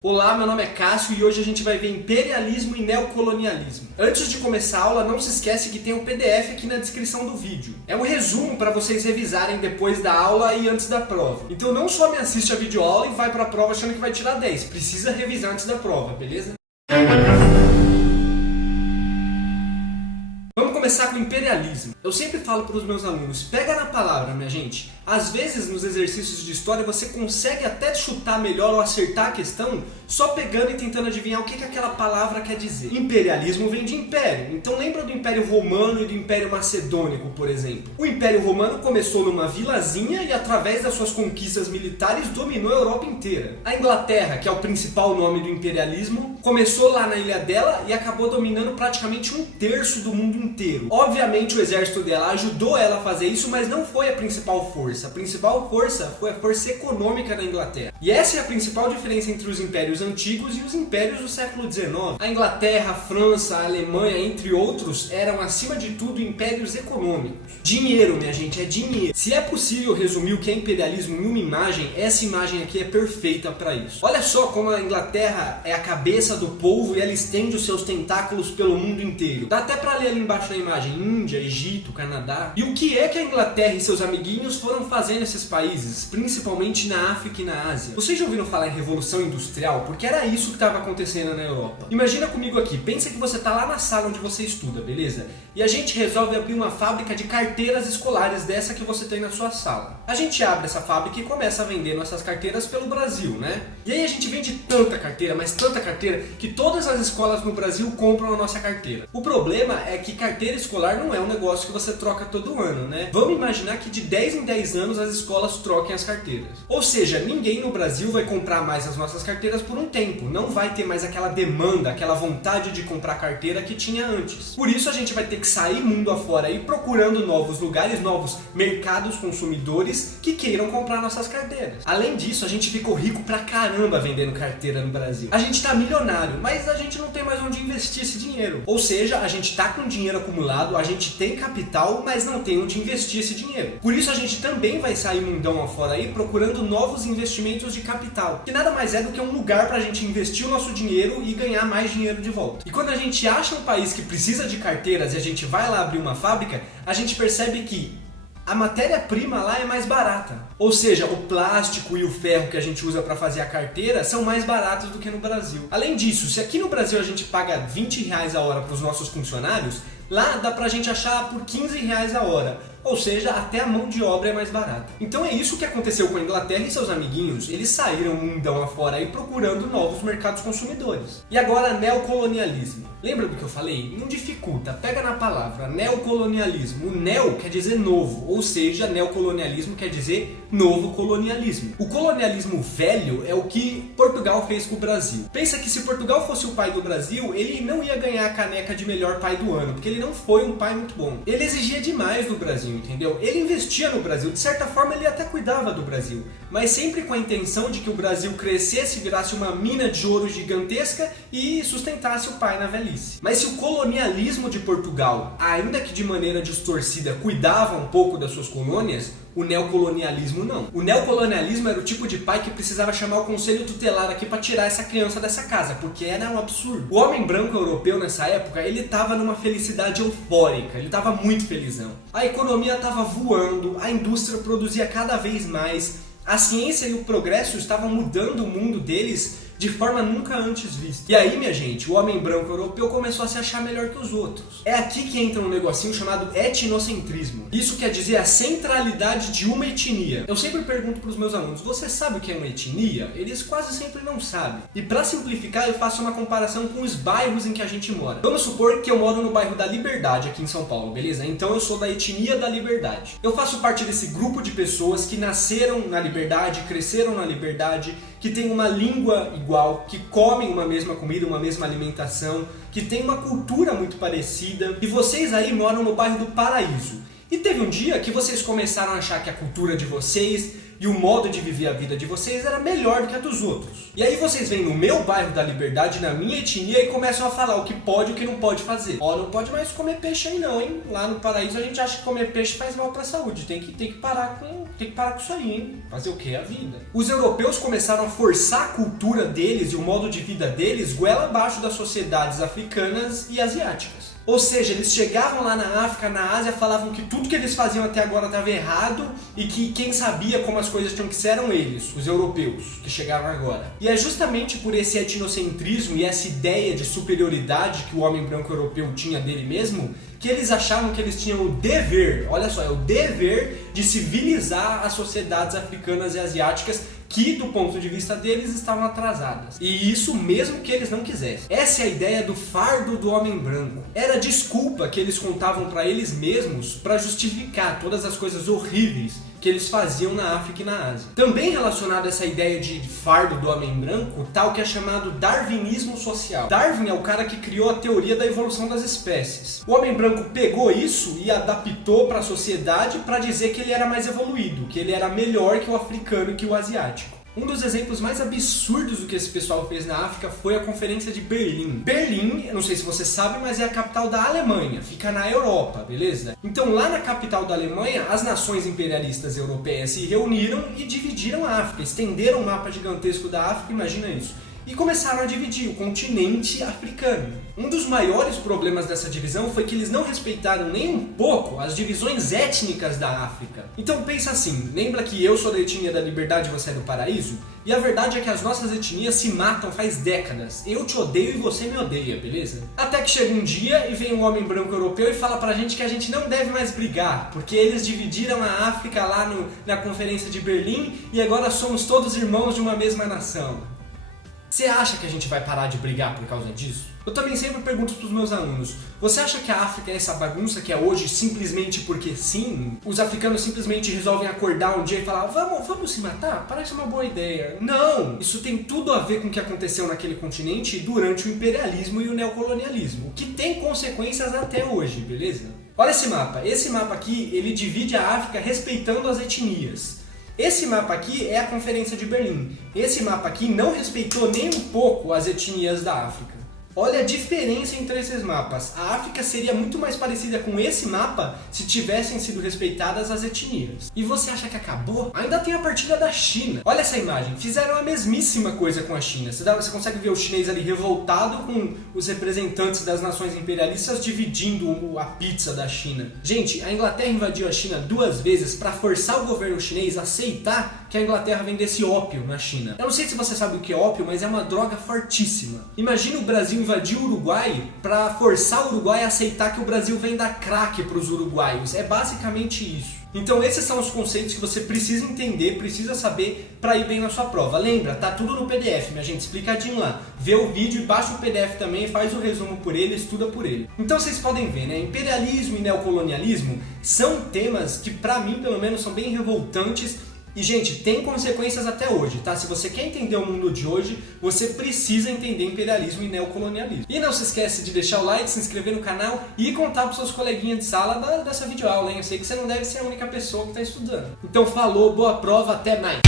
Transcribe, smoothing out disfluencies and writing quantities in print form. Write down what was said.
Olá, meu nome é Cássio e hoje a gente vai ver imperialismo e neocolonialismo. Antes de começar a aula, não se esquece que tem um PDF aqui na descrição do vídeo. É um resumo para vocês revisarem depois da aula e antes da prova. Então não só me assiste a videoaula e vai para a prova achando que vai tirar 10. Precisa revisar antes da prova, beleza? Vamos começar com o imperialismo. Eu sempre falo para os meus alunos, pega na palavra, minha gente. Às vezes nos exercícios de história você consegue até chutar melhor ou acertar a questão só pegando e tentando adivinhar o que aquela palavra quer dizer. Imperialismo vem de império, então lembra do Império Romano e do Império Macedônico, por exemplo. O Império Romano começou numa vilazinha e através das suas conquistas militares dominou a Europa inteira. A Inglaterra, que é o principal nome do imperialismo, começou lá na ilha dela e acabou dominando praticamente um terço do mundo inteiro. Obviamente o exército dela ajudou ela a fazer isso, mas não foi a principal força. A principal força foi a força econômica da Inglaterra. E essa é a principal diferença entre os impérios antigos e os impérios do século XIX. A Inglaterra, a França, a Alemanha, entre outros, eram acima de tudo impérios econômicos. Dinheiro, minha gente, é dinheiro. Se é possível resumir o que é imperialismo em uma imagem, essa imagem aqui é perfeita para isso. Olha só como a Inglaterra é a cabeça do povo e ela estende os seus tentáculos pelo mundo inteiro. Dá até para ler ali embaixo da imagem, Índia, Egito, Canadá. E o que é que a Inglaterra e seus amiguinhos foram fazer nesses países, principalmente na África e na Ásia? Vocês já ouviram falar em Revolução Industrial? Porque era isso que estava acontecendo na Europa. Imagina comigo aqui, pensa que você está lá na sala onde você estuda, beleza? E a gente resolve abrir uma fábrica de carteiras escolares dessa que você tem na sua sala. A gente abre essa fábrica e começa a vender nossas carteiras pelo Brasil, né? E aí a gente vende tanta carteira, mas tanta carteira, que todas as escolas no Brasil compram a nossa carteira. O problema é que carteira escolar não é um negócio que você troca todo ano, né? Vamos imaginar que de 10 em 10 anos as escolas troquem as carteiras. Ou seja, ninguém no Brasil vai comprar mais as nossas carteiras por um tempo. Não vai ter mais aquela demanda, aquela vontade de comprar carteira que tinha antes. Por isso a gente vai ter que sair mundo afora aí procurando novos lugares, novos mercados consumidores que queiram comprar nossas carteiras. Além disso, a gente ficou rico pra caramba vendendo carteira no Brasil. A gente tá milionário, mas a gente não tem mais onde investir esse dinheiro. Ou seja, a gente tá com dinheiro acumulado, a gente tem capital, mas não tem onde investir esse dinheiro. Por isso a gente também vai sair mundão afora aí procurando novos investimentos de capital, que nada mais é do que um lugar pra gente investir o nosso dinheiro e ganhar mais dinheiro de volta. E quando a gente acha um país que precisa de carteiras e a gente vai lá abrir uma fábrica, a gente percebe que a matéria-prima lá é mais barata. Ou seja, o plástico e o ferro que a gente usa para fazer a carteira são mais baratos do que no Brasil. Além disso, se aqui no Brasil a gente paga R$20 a hora para os nossos funcionários, lá dá pra gente achar por R$15 a hora. Ou seja, até a mão de obra é mais barata. Então é isso que aconteceu com a Inglaterra e seus amiguinhos. Eles saíram mundão afora aí procurando novos mercados consumidores. E agora, neocolonialismo. Lembra do que eu falei? Não dificulta, pega na palavra, neocolonialismo. O neo quer dizer novo, ou seja, neocolonialismo quer dizer novo colonialismo. O colonialismo velho é o que Portugal fez com o Brasil. Pensa que se Portugal fosse o pai do Brasil, ele não ia ganhar a caneca de melhor pai do ano, porque ele não foi um pai muito bom. Ele exigia demais do Brasil, entendeu? Ele investia no Brasil, de certa forma ele até cuidava do Brasil, mas sempre com a intenção de que o Brasil crescesse, virasse uma mina de ouro gigantesca e sustentasse o pai na velhice. Mas se o colonialismo de Portugal, ainda que de maneira distorcida, cuidava um pouco das suas colônias, o neocolonialismo não. O neocolonialismo era o tipo de pai que precisava chamar o conselho tutelar aqui para tirar essa criança dessa casa, porque era um absurdo. O homem branco europeu nessa época, ele estava numa felicidade eufórica, ele estava muito felizão. A economia estava voando, a indústria produzia cada vez mais, a ciência e o progresso estavam mudando o mundo deles de forma nunca antes vista. E aí, minha gente, o homem branco europeu começou a se achar melhor que os outros. É aqui que entra um negocinho chamado etnocentrismo. Isso quer dizer a centralidade de uma etnia. Eu sempre pergunto para os meus alunos, você sabe o que é uma etnia? Eles quase sempre não sabem. E para simplificar, eu faço uma comparação com os bairros em que a gente mora. Vamos supor que eu moro no bairro da Liberdade, aqui em São Paulo, beleza? Então eu sou da etnia da Liberdade. Eu faço parte desse grupo de pessoas que nasceram na Liberdade, cresceram na Liberdade, que tem uma língua igual, que comem uma mesma comida, uma mesma alimentação, que tem uma cultura muito parecida. E vocês aí moram no bairro do Paraíso. E teve um dia que vocês começaram a achar que a cultura de vocês e o modo de viver a vida de vocês era melhor do que a dos outros. E aí vocês vêm no meu bairro da Liberdade, na minha etnia, e começam a falar o que pode e o que não pode fazer. Ó, não pode mais comer peixe aí não, hein? Lá no paraíso a gente acha que comer peixe faz mal pra saúde. Tem que parar com isso aí, hein? Fazer o que? A vida. Os europeus começaram a forçar a cultura deles e o modo de vida deles goela abaixo das sociedades africanas e asiáticas. Ou seja, eles chegavam lá na África, na Ásia, falavam que tudo que eles faziam até agora estava errado e que quem sabia como as coisas tinham que ser eram eles, os europeus, que chegaram agora. E é justamente por esse etnocentrismo e essa ideia de superioridade que o homem branco europeu tinha dele mesmo, que eles achavam que eles tinham o dever, olha só, é o dever de civilizar as sociedades africanas e asiáticas que, do ponto de vista deles, estavam atrasadas. E isso mesmo que eles não quisessem. Essa é a ideia do fardo do homem branco. Era a desculpa que eles contavam para eles mesmos para justificar todas as coisas horríveis que eles faziam na África e na Ásia. Também relacionado a essa ideia de fardo do homem branco, tá o que é chamado darwinismo social. Darwin é o cara que criou a teoria da evolução das espécies. O homem branco pegou isso e adaptou para a sociedade para dizer que ele era mais evoluído, que ele era melhor que o africano e que o asiático. Um dos exemplos mais absurdos do que esse pessoal fez na África foi a Conferência de Berlim. Berlim, eu não sei se você sabe, mas é a capital da Alemanha, fica na Europa, beleza? Então lá na capital da Alemanha, as nações imperialistas europeias se reuniram e dividiram a África, estenderam o mapa gigantesco da África, imagina isso. E começaram a dividir o continente africano. Um dos maiores problemas dessa divisão foi que eles não respeitaram nem um pouco as divisões étnicas da África. Então pensa assim, lembra que eu sou da etnia da Liberdade e você é do Paraíso? E a verdade é que as nossas etnias se matam faz décadas. Eu te odeio e você me odeia, beleza? Até que chega um dia e vem um homem branco europeu e fala pra gente que a gente não deve mais brigar, porque eles dividiram a África lá na Conferência de Berlim e agora somos todos irmãos de uma mesma nação. Você acha que a gente vai parar de brigar por causa disso? Eu também sempre pergunto para os meus alunos, você acha que a África é essa bagunça que é hoje simplesmente porque sim? Os africanos simplesmente resolvem acordar um dia e falar, vamos se matar? Parece uma boa ideia. Não! Isso tem tudo a ver com o que aconteceu naquele continente durante o imperialismo e o neocolonialismo, que tem consequências até hoje, beleza? Olha esse mapa aqui, ele divide a África respeitando as etnias. Esse mapa aqui é a Conferência de Berlim. Esse mapa aqui não respeitou nem um pouco as etnias da África. Olha a diferença entre esses mapas. A África seria muito mais parecida com esse mapa se tivessem sido respeitadas as etnias. E você acha que acabou? Ainda tem a partida da China. Olha essa imagem. Fizeram a mesmíssima coisa com a China. Você consegue ver o chinês ali revoltado com os representantes das nações imperialistas dividindo a pizza da China. Gente, a Inglaterra invadiu a China 2 vezes para forçar o governo chinês a aceitar que a Inglaterra vendesse ópio na China. Eu não sei se você sabe o que é ópio, mas é uma droga fortíssima. Imagina o Brasil invadir o Uruguai para forçar o Uruguai a aceitar que o Brasil venda crack para os uruguaios. É basicamente isso. Então esses são os conceitos que você precisa entender, precisa saber para ir bem na sua prova. Lembra, tá tudo no PDF, minha gente, explicadinho lá. Vê o vídeo e baixa o PDF também, faz o resumo por ele, estuda por ele. Então vocês podem ver, né? Imperialismo e neocolonialismo são temas que pra mim, pelo menos, são bem revoltantes. E, gente, tem consequências até hoje, tá? Se você quer entender o mundo de hoje, você precisa entender imperialismo e neocolonialismo. E não se esquece de deixar o like, se inscrever no canal e contar para seus coleguinhas de sala dessa videoaula, hein? Eu sei que você não deve ser a única pessoa que está estudando. Então, falou, boa prova, até mais!